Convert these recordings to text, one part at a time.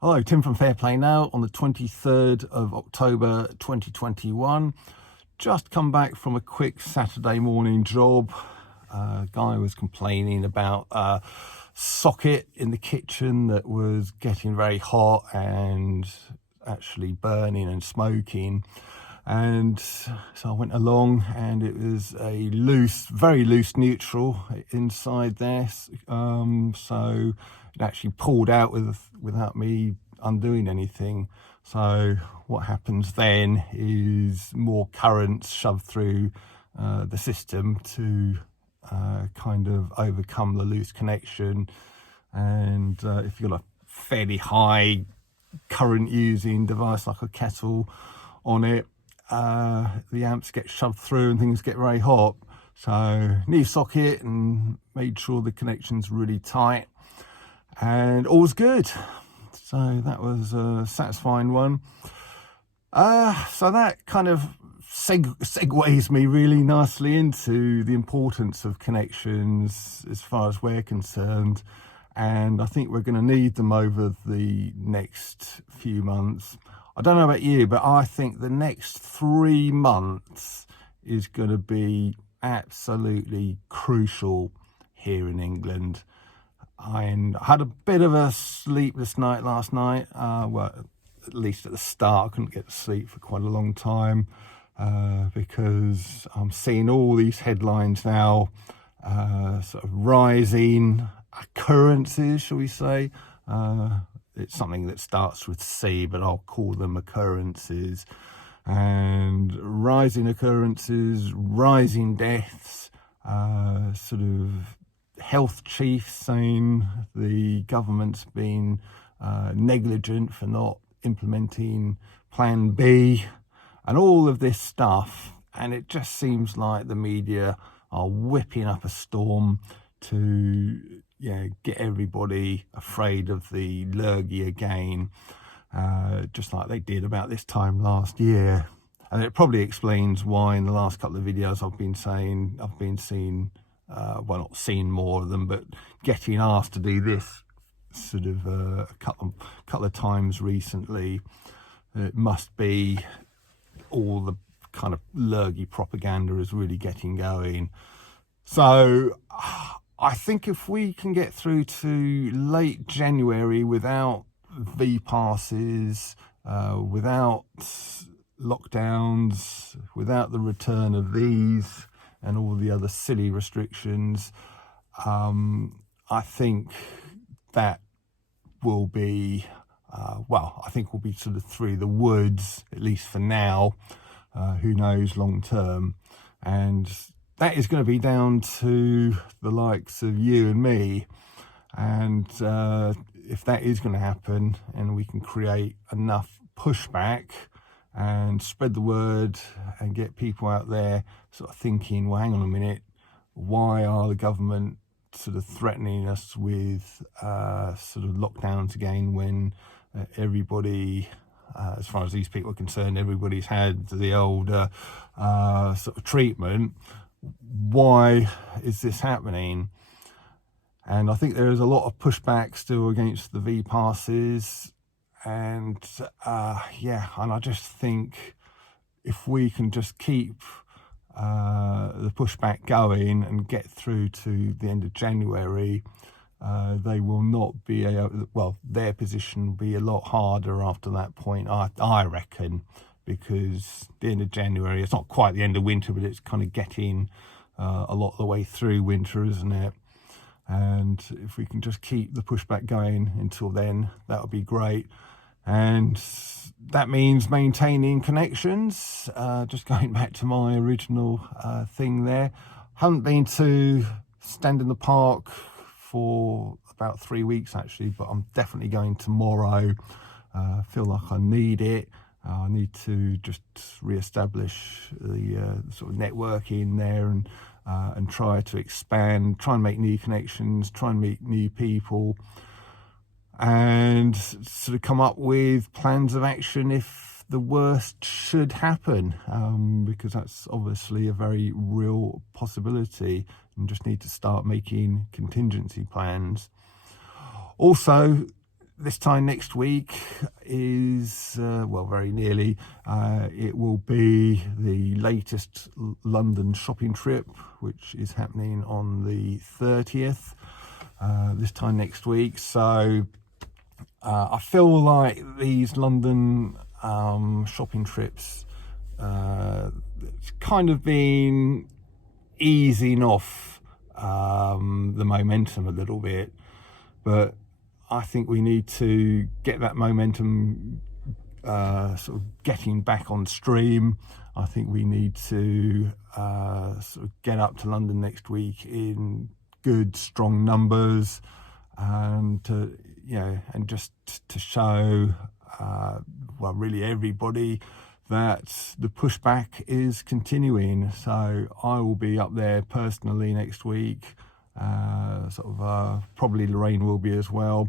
Hello, Tim from Fairplay Now on the 23rd of October 2021. Just come back from a quick Saturday morning job. Guy was complaining about a socket in the kitchen that was getting very hot and actually burning and smoking. And so I went along, and it was a very loose neutral inside there. So it actually pulled out without me undoing anything. So what happens then is more currents shoved through the system to kind of overcome the loose connection. And if you've got a fairly high current using device like a kettle on it, the amps get shoved through and things get very hot. So new socket, and made sure the connection's really tight, and all's good. So that was a satisfying one. So that kind of segues me really nicely into the importance of connections as far as we're concerned. And I think we're going to need them over the next few months. I don't know about you, but I think the next 3 months is going to be absolutely crucial here in England. And I had a bit of a sleepless night last night. Well, at least at the start, I couldn't get to sleep for quite a long time because I'm seeing all these headlines now, sort of rising occurrences, shall we say. It's something that starts with C, but I'll call them occurrences. And rising occurrences, rising deaths, sort of health chiefs saying the government's been negligent for not implementing Plan B, and all of this stuff. And it just seems like the media are whipping up a storm to get everybody afraid of the lurgy again, just like they did about this time last year. And it probably explains why in the last couple of videos I've been seeing, well, not seeing more of them, but getting asked to do this sort of a couple of times recently. It must be all the kind of lurgy propaganda is really getting going. So I think if we can get through to late January without V passes, without lockdowns, without the return of these and all the other silly restrictions, I think that will be, I think we'll be sort of through the woods, at least for now. Who knows long term? And that is going to be down to the likes of you and me. And if that is going to happen, and we can create enough pushback and spread the word and get people out there sort of thinking, well, hang on a minute, why are the government sort of threatening us with sort of lockdowns again when everybody, as far as these people are concerned, everybody's had the old sort of treatment. Why is this happening? And I think there is a lot of pushback still against the V passes, and and I just think if we can just keep the pushback going and get through to the end of January, they will not be their position will be a lot harder after that point, I reckon. Because the end of January, it's not quite the end of winter, but it's kind of getting a lot of the way through winter, isn't it? And if we can just keep the pushback going until then, that would be great. And that means maintaining connections. Just going back to my original thing there. Haven't been to Stand in the Park for about 3 weeks actually, but I'm definitely going tomorrow. Feel like I need it. I need to just re-establish the sort of networking there and try to expand, try and make new connections, try and meet new people, and sort of come up with plans of action if the worst should happen, because that's obviously a very real possibility, and just need to start making contingency plans. Also, this time next week is, well, very nearly, it will be the latest London shopping trip, which is happening on the 30th, this time next week. So I feel like these London shopping trips, it's kind of been easing off the momentum a little bit, but I think we need to get that momentum sort of getting back on stream. I think we need to sort of get up to London next week in good, strong numbers, and and just to show well, really everybody that the pushback is continuing. So I will be up there personally next week. Probably Lorraine will be as well,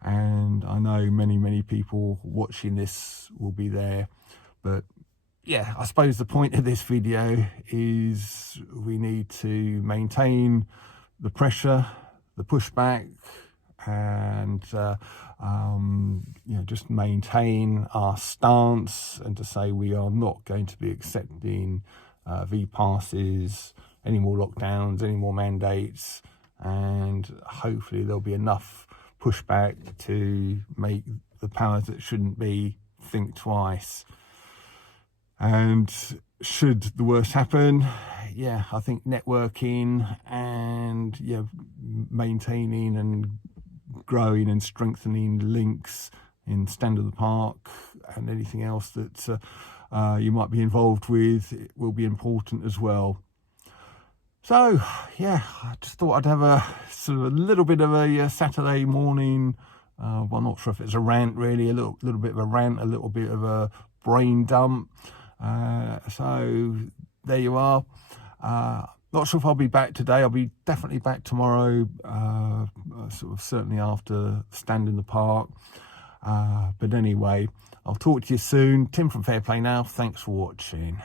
and I know many people watching this will be there. But yeah, I suppose the point of this video is we need to maintain the pressure, the pushback, and just maintain our stance, and to say we are not going to be accepting V-passes, any more lockdowns, any more mandates, and hopefully there'll be enough pushback to make the powers that shouldn't be think twice. And should the worst happen, yeah, I think networking and maintaining and growing and strengthening links in Stand in the Park and anything else that you might be involved with, it will be important as well. So yeah, I just thought I'd have a sort of a little bit of a Saturday morning, well, I'm not sure if it's a rant really, a little bit of a rant, a little bit of a brain dump. So there you are. Not sure if I'll be back today. I'll be definitely back tomorrow, certainly after Stand in the Park. But anyway, I'll talk to you soon. Tim from Fair Play Now. Thanks for watching.